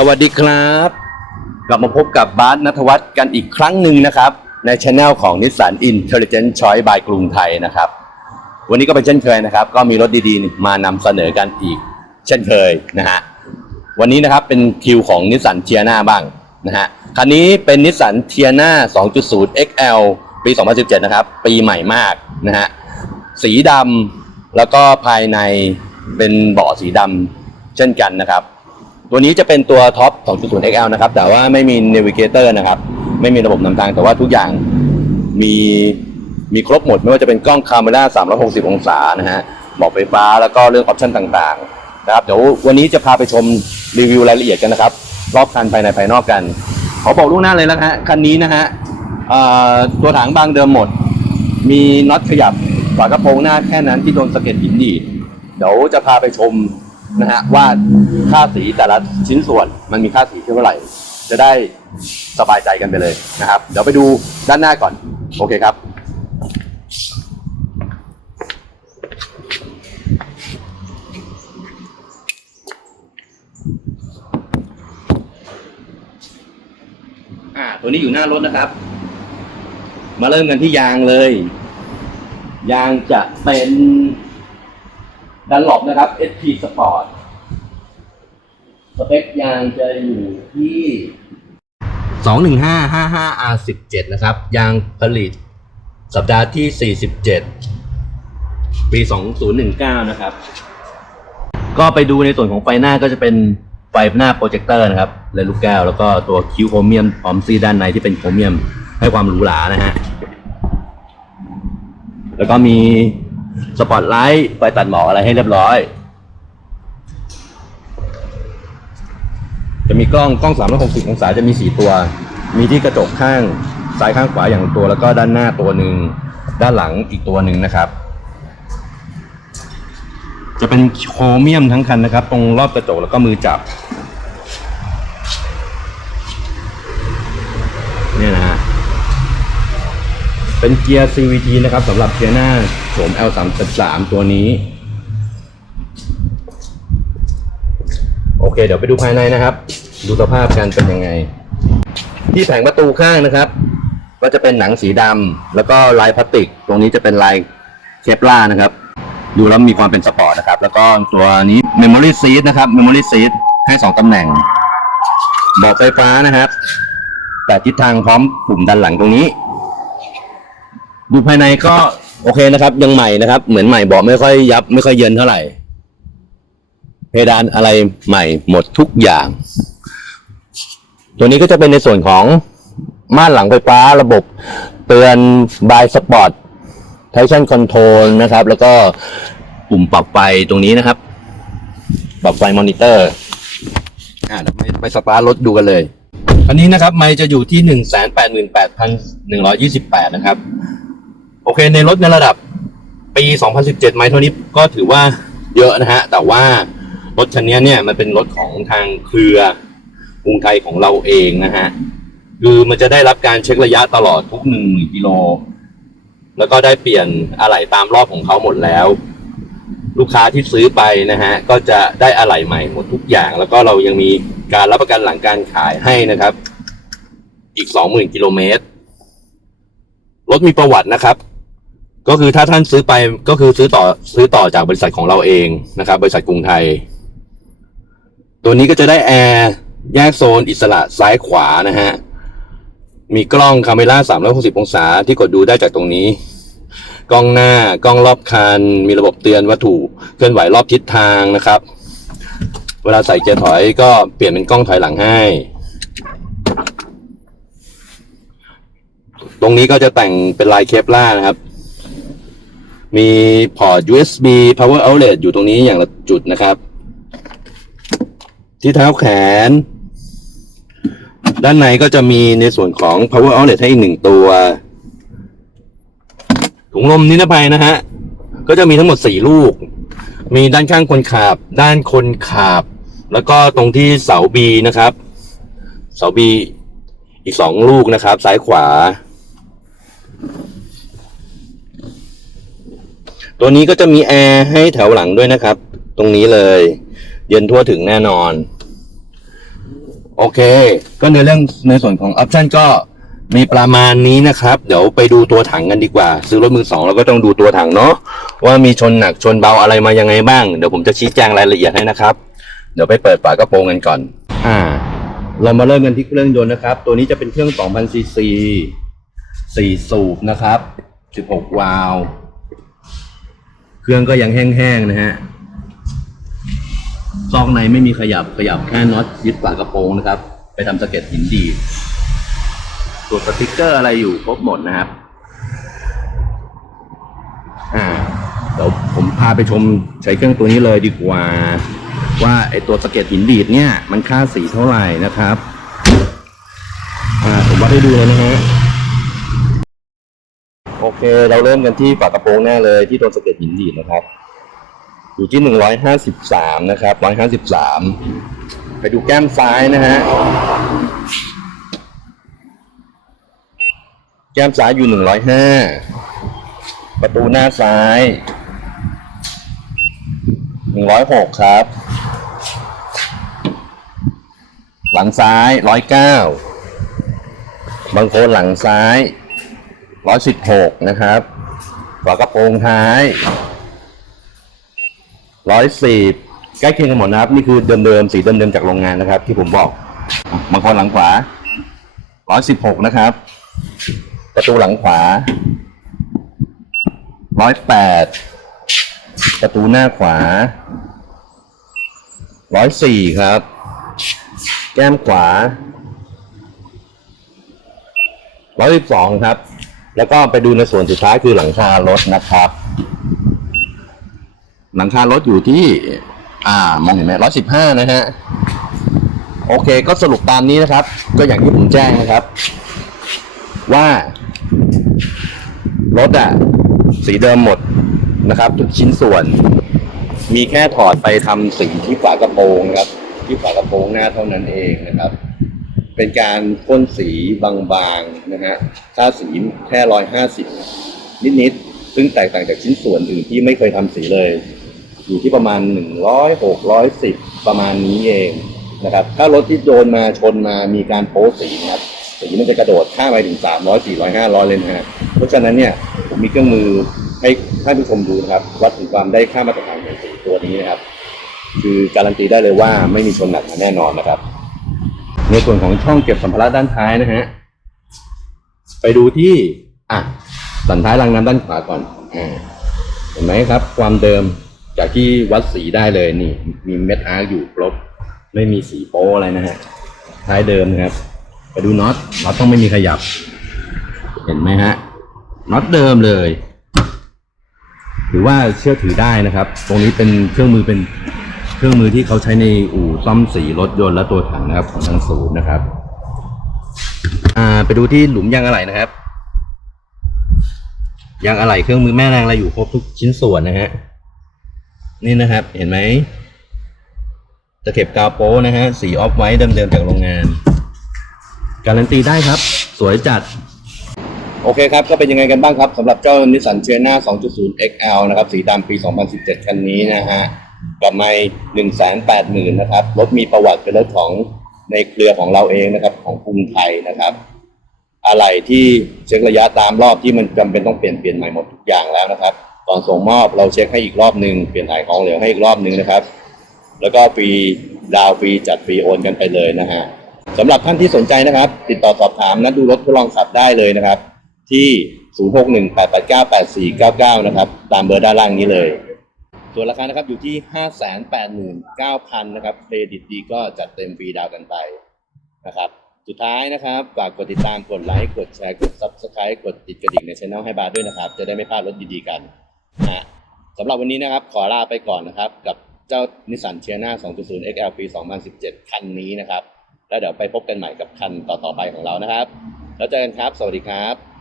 สวัสดีครับ กลับมาพบกับบาสนัทวัฒน์กันอีกครั้งหนึ่งนะครับ ในช anel ของ Nissan Intelligent Choice by กรุงไทยนะครับ วันนี้ก็เป็นเช่นเคยนะครับ ก็มีรถดีๆ มานำเสนอกันอีก เช่นเคยนะฮะวันนี้นะครับเป็นคิวของ Nissan t i a n a บ้างนะฮะคันนี้เป็น Nissan t i a n a 2.0 XL ปี 2017 นะครับ ปีใหม่มากนะฮะสีดำแล้วก็ภายในเป็นเบาะสีดำเช่นกันนะครับ ตัวนี้จะเป็นตัวท็อป 2.0 XL นะครับ แต่ว่าไม่มี Navigator นะครับ ไม่มีระบบนำทาง แต่ว่าทุกอย่างมีมีครบหมด ไม่ว่าจะเป็นกล้องคาเมรา360 องศานะฮะบอกไฟฟ้าแล้วก็เรื่องออปชันต่างๆนะครับ เดี๋ยววันนี้จะพาไปชมรีวิวรายละเอียดกันนะครับ รอบคันภายในภายนอกกัน ขอบอกล่วงหน้าเลยแล้วฮะ คันนี้นะฮะตัวถังบางเดิมหมด มีน็อตขยับฝากระโปรงหน้าแค่นั้นที่โดนสะเก็ดหินดี เดี๋ยวจะพาไปชม นะฮะว่าค่าสีแต่ละชิ้นส่วนมันมีค่าสีเท่าไหร่ จะได้สบายใจกันไปเลยนะครับ เดี๋ยวไปดูด้านหน้าก่อน โอเคครับ อ่า ตัวนี้อยู่หน้ารถนะครับ มาเริ่มกันที่ยางเลย ยางจะเป็น ดันหลบนะครับ SP Sport สเปคยางจะอยู่ที่ 21555 R17 นะครับ ยางผลิตสัปดาห์ที่ 47 ปี 2019 นะครับ ก็ไปดูในส่วนของไฟหน้าก็จะเป็นไฟหน้าโปรเจคเตอร์นะครับและลูกแก้ว แล้วก็ตัวคิวโครเมียมพร้อมซีด้านในที่เป็นโครเมียมให้ความหรูหรานะฮะ แล้วก็มี สปอตไลท์ไฟตัดหมอกอะไรให้เรียบร้อย จะมีกล้องกล้อง 360 องศาจะมี 4 ตัว มีที่กระจกข้างซ้ายข้างขวาอย่างตัวแล้วก็ด้านหน้าตัวหนึ่งด้านหลังอีกตัวหนึ่งนะครับ จะเป็นโครเมียมทั้งคันนะครับ ตรงรอบกระจกแล้วก็มือจับเนี่ยนะฮะเป็นเกียร์ CVT นะครับสำหรับเกียร์หน้า โฉม L33 ตัวนี้ โอเค เดี๋ยวไปดูภายในนะครับ ดูสภาพกันเป็นยังไง ที่แผงประตูข้างนะครับ ก็จะเป็นหนังสีดำแล้วก็ลายพลาสติก ตรงนี้จะเป็นลายเคปล่านะครับ ดูแล้วมีความเป็นสปอร์ตนะครับ แล้วก็ตัวนี้ Memory Seat นะครับ Memory Seat ให้สองตำแหน่งบอกไฟฟ้านะครับ แต่ทิศทางพร้อมปุ่มด้านหลังตรงนี้ ดูภายในก็ โอเคนะครับ ยังใหม่นะครับ เหมือนใหม่เบอกไม่ค่อยยับ ไม่ค่อยเยินเท่าไหร่ เพดานอะไรใหม่หมดทุกอย่าง ตัวนี้ก็จะเป็นในส่วนของม่านหลังไฟฟ้าระบบเตือนบายสปอร์ต traction control นะครับ แล้วก็ปุ่มปรับไฟตรงนี้นะครับ ปรับไฟมอนิเตอร์อ่าเดี๋ยวไปไปสตาร์ทรถดูกันเลย อันนี้นะครับ ไมค์จะอยู่ที่หนึ่งแสนแปดหมื่นแปดพันหนึ่งร้อยยี่สิบแปดนะครับ โอเค ในรถในระดับปี 2017 ไมค์เท่านี้ก็ถือว่าเยอะนะฮะ แต่ว่ารถคันนี้เนี่ยมันเป็นรถของทางเครือกรุงไทยของเราเองนะฮะ คือมันจะได้รับการเช็คระยะตลอดทุกหนึ่งกิโล แล้วก็ได้เปลี่ยนอะไหล่ตามรอบของเขาหมดแล้ว ลูกค้าที่ซื้อไปนะฮะ ก็จะได้อะไหล่ใหม่หมดทุกอย่าง แล้วก็เรายังมีการรับประกันหลังการขายให้นะครับ อีกสองหมื่นกิโลเมตร รถมีประวัตินะครับ ก็คือถ้าท่านซื้อไปก็คือซื้อต่อซื้อต่อจากบริษัทของเราเองนะครับ บริษัทกรุงไทย ตัวนี้ก็จะได้แอร์แยกโซนอิสระซ้ายขวานะฮะ มีกล้องคาเมล่า360 องศาที่กดดูได้จากตรงนี้ กล้องหน้ากล้องรอบคัน มีระบบเตือนวัตถุเคลื่อนไหวรอบทิศทางนะครับ เวลาใส่เกียร์ถอยก็เปลี่ยนเป็นกล้องถอยหลังให้ ตรงนี้ก็จะแต่งเป็นลายเคปล่านะครับ มีพอร์ต USB power outlet อยู่ตรงนี้อย่างละจุดนะครับ ที่เท้าแขน ด้านในก็จะมีในส่วนของ power outlet ให้อีกหนึ่งตัว ถุงลมนิรภัยนะฮะ ก็จะมีทั้งหมดสี่ลูก มีด้านข้างคนขับ ด้านคนขับ แล้วก็ตรงที่เสาบีนะครับ เสาบีอีกสองลูกนะครับ ซ้ายขวา ตัวนี้ก็จะมีแอร์ให้แถวหลังด้วยนะครับ ตรงนี้เลย เย็นทั่วถึงแน่นอน โอเค ก็ในเรื่องในส่วนของออปชันก็มีประมาณนี้นะครับ เดี๋ยวไปดูตัวถังกันดีกว่า ซื้อรถมือสองเราก็ต้องดูตัวถังเนาะว่ามีชนหนักชนเบาอะไรมายังไงบ้าง เดี๋ยวผมจะชี้แจงรายละเอียดให้นะครับ เดี๋ยวไปเปิดฝากระโปรงกันก่อน อ่า เรามาเริ่มกันที่เครื่องยนต์นะครับ ตัวนี้จะเป็นเครื่อง 2,000ซีซี4สูบนะครับ 16 วาล์ว เครื่องก็ยังแห้งๆนะฮะซอกในไม่มีขยับขยับแค่น็อตยึดฝากระโปรงนะครับ ไปทำสะเก็ดหินดีตัวสติ๊กเกอร์อะไรอยู่ครบหมดนะครับอ่าเดี๋ยวผมพาไปชมใช้เครื่องตัวนี้เลยดีกว่า ว่าไอตัวสะเก็ดหินดีดเนี่ย มันค่าสีเท่าไหร่นะครับ อ่าผมวัดให้ดูเลยนะฮะ โอเค เราเริ่มกันที่ฝากระโปรงแน่เลยที่โดนสะเก็ดหินดีดนะครับ อยู่ที่หนึ่งร้อยห้าสิบสามนะครับร้อยห้าสิบสามไปดูแก้มซ้ายนะฮะแก้มซ้ายอยู่หนึ่งร้อยห้าประตูหน้าซ้ายหนึ่งร้อยหกครับ หลังซ้ายร้อยเก้าบางคนหลังซ้าย ร้อยสิบหกนะครับฝากระโปรงท้ายร้อยสี่ใกล้เคียงกันหมดนะครับ นี่คือเดิมๆสีเดิมๆจากโรงงานนะครับ ที่ผมบอกบางคนหลังขวาร้อยสิบหกนะครับ ประตูหลังขวาร้อยแปดประตูหน้าขวาร้อยสี่ครับ แก้มขวาร้อยสิบสองครับ แล้วก็ไปดูในส่วนสุดท้ายคือหลังคารถนะครับ หลังคารถอยู่ที่ อ่ามองเห็นไหมร้อยสิบห้านะฮะโอเคก็สรุปตามนี้นะครับ ก็อย่างที่ผมแจ้งนะครับ ว่ารถอะสีเดิมหมดนะครับ ทุกชิ้นส่วน มีแค่ถอดไปทำสีที่ฝากระโปรงครับ ที่ฝากระโปรงหน้าเท่านั้นเองนะครับ เป็นการพ่นสีบางๆนะฮะค่าสีแค่ร้อยห้าสิบนิดๆ ซึ่งแตกต่างจากชิ้นส่วนอื่นที่ไม่เคยทำสีเลย อยู่ที่ประมาณหนึ่งร้อยหกร้อยสิบประมาณนี้เองนะครับ ถ้ารถที่โดนมาชนมามีการโป๊สีนะครับสีมันจะกระโดดข้ามไปถึงสามร้อยสี่ร้อยห้าร้อยเลยนะฮะเพราะฉะนั้นเนี่ยผมมีเครื่องมือให้ท่านผู้ชมดูนะครับ วัดถึงความได้ค่ามาตรฐานของสีตัวนี้นะครับ คือการันตีได้เลยว่าไม่มีชนหนักมาแน่นอนนะครับ ในส่วนของช่องเก็บสัมภาระด้านท้ายนะฮะ ไปดูที่ อะ สันท้ายรางน้ำด้านขวาก่อนอ่าเห็นไหมครับ ความเดิมจากที่วัดสีได้เลยนี่ มีเม็ดอาร์อยู่ครบ ไม่มีสีโป้อะไรนะฮะ ท้ายเดิมนะครับ ไปดูน็อต น็อตต้องไม่มีขยับ เห็นไหมฮะ น็อตเดิมเลย ถือว่าเชื่อถือได้นะครับ ตรงนี้เป็นเครื่องมือเป็น เครื่องมือที่เขาใช้ในอู่ซ่อมสีรถยนต์และตัวถังนะครับของทางศูนย์นะครับ อ่า ไปดูที่หลุมยางอะไหล่นะครับยางอะไหล่เครื่องมือแม่แรงอะไรอยู่ครบทุกชิ้นส่วนนะฮะนี่นะครับ เห็นไหมตะเข็บกาวโป้นะฮะสีออฟไว้เดิมๆจากโรงงาน การันตีได้ครับ สวยจัด โอเคครับ ก็เป็นยังไงกันบ้างครับสำหรับเจ้านิสสันเชน่า 2.0 XL นะครับ สีดำปี 2017 คันนี้นะฮะ กับไม่180,000นแปดหมื่นนะครับ รถมีประวัติเป็นรถของในเครือของเราเองนะครับ ของกรุงไทยนะครับ อะไรที่เช็คระยะตามรอบที่มันจำเป็นต้องเปลี่ยนเปลี่ยนใหม่หมดทุกอย่างแล้วนะครับก่อนส่งมอบเราเช็คให้อีกรอบหนึ่งเปลี่ยนถ่ายของเหลวให้อีกรอบหนึ่งนะครับ แล้วก็ฟรีดาวฟรีจัดฟรีโอนกันไปเลยนะฮะสำหรับท่านที่สนใจนะครับ ติดต่อสอบถามนัดดูรถทดลองขับได้เลยนะครับ ที่ 0618898499 นะครับ ตามเบอร์ด้านล่างนี้เลย ส่วนราคานะครับอยู่ที่ 589,000นะครับเครดิตดีก็จัดเต็มฟรีดาวน์กันไปนะครับ สุดท้ายนะครับฝากกดติดตามกดไลค์กดแชร์กด Subscribe กดติดกระดิ่งในช่องให้บาร์ด้วยนะครับ จะได้ไม่พลาดรถดีๆกันนะฮะสำหรับวันนี้นะครับขอลาไปก่อนนะครับ กับเจ้านิสสันเชียนา2.0 XL ปี 2017 คันนี้นะครับ แล้วเดี๋ยวไปพบกันใหม่กับคันต่อๆไปของเรานะครับ แล้วเจอกันครับ สวัสดีครับ